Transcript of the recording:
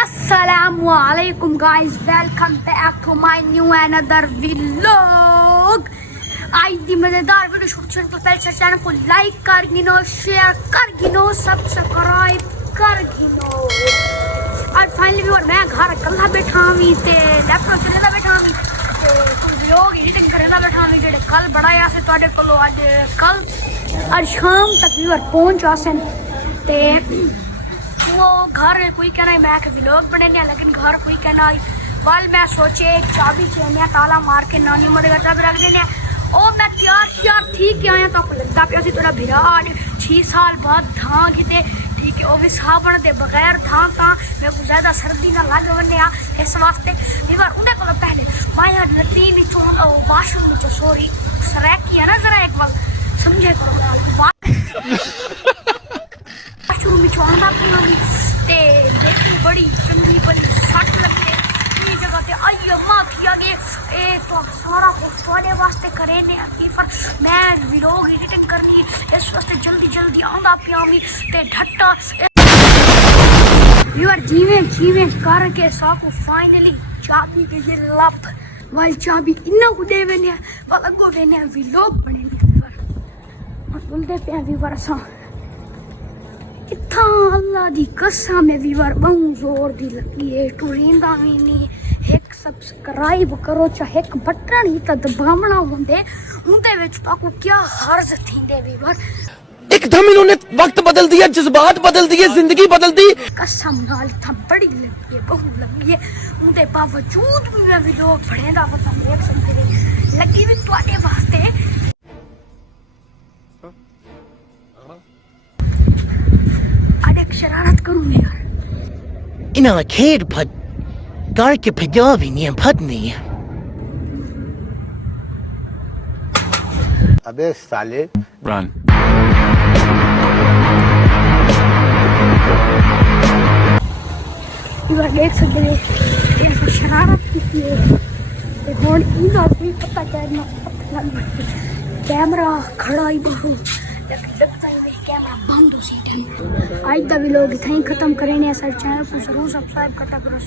Assalamualaikum guys, welcome back to my new another vlog. आज दी मजेदार video shoot करने के पहले चैनल को लाइक कर गिनो, शेयर कर गिनो, सब्सक्राइब कर गिनो। और फाइनली व्यूअर मैं घर कल्ला बैठा हुई ते लैपटॉप चलेदा बैठा हुई ते कोई व्लॉग एडिटिंग करेदा बैठा हुई जेडे कल बनाया से ਤੁਹਾਡੇ ਕੋਲੋਂ ਅੱਜ कल और शाम तक व्यूअर पहुंच आसन ते वो घर कोई कहना मैं व्लॉग बनाने लेकिन घर कोई कहना वाल मैं सोचे चाबी चेने ताला मार के नानी मरे घर चाबी रख देने ओ मैं तैयार ठीक आया तो लगता पे असि थोड़ा विराट 6 साल बाद धां किते ठीक है वो भी साबण दे बगैर धां का मैं को ज्यादा सर्दी ना लग वने इस वास्ते एक बार उन्हें को पहले माया लतीन इथों वाशरूम में सॉरी सरैक किया ना जरा एक बार समझे करो वाशरूम में आना पी ते देखी बड़ी चंगी बड़ी सट लगे ये जगह ते आई अम्मा किया गए ए तो सारा कुछ थोड़े वास्ते करे ने पर मैं व्लॉग एडिटिंग करनी इस वास्ते जल्दी आंदा पियावी ते ढट्टा व्यूअर जीवे करके साको फाइनली चाबी के ये लप वाल चाबी इन्ना को दे वेने वाला को वेने व्लॉग बने व्यूअर बोलते पे व्यूअर सा इतना अल्लाह दी कसम है व्यूअर बहुत जोर दी लगी है टुरिंदा भी नहीं एक सब्सक्राइब करो चाहे एक बटन ही तो दबावना होंदे उनदे विच ताको क्या हर्ज थींदे व्यूअर एकदम इन्होंने वक्त बदल दिया, जज्बात बदल दिए, जिंदगी बदल दी। कसम नाल था बड़ी लगी है बहुत लगी है उनके बावजूद भी मैं व्लॉग बनेदा पता देख सकते लगी भी ਤੁਹਾਡੇ वास्ते अरे शरारत करूंगी यार इन्हें खेर भद गार के भजावी नहीं भद नहीं है। अबे साले Run. ये देख सकते हो ये शरारत की है ते हुन इना भी पता करना कैमरा खड़ा ही बहुत लेकिन लगता है ये कैमरा बंद हो सी आज दा व्लॉग इतना ही खत्म करेंगे सर चैनल को जरूर सब्सक्राइब करता करो।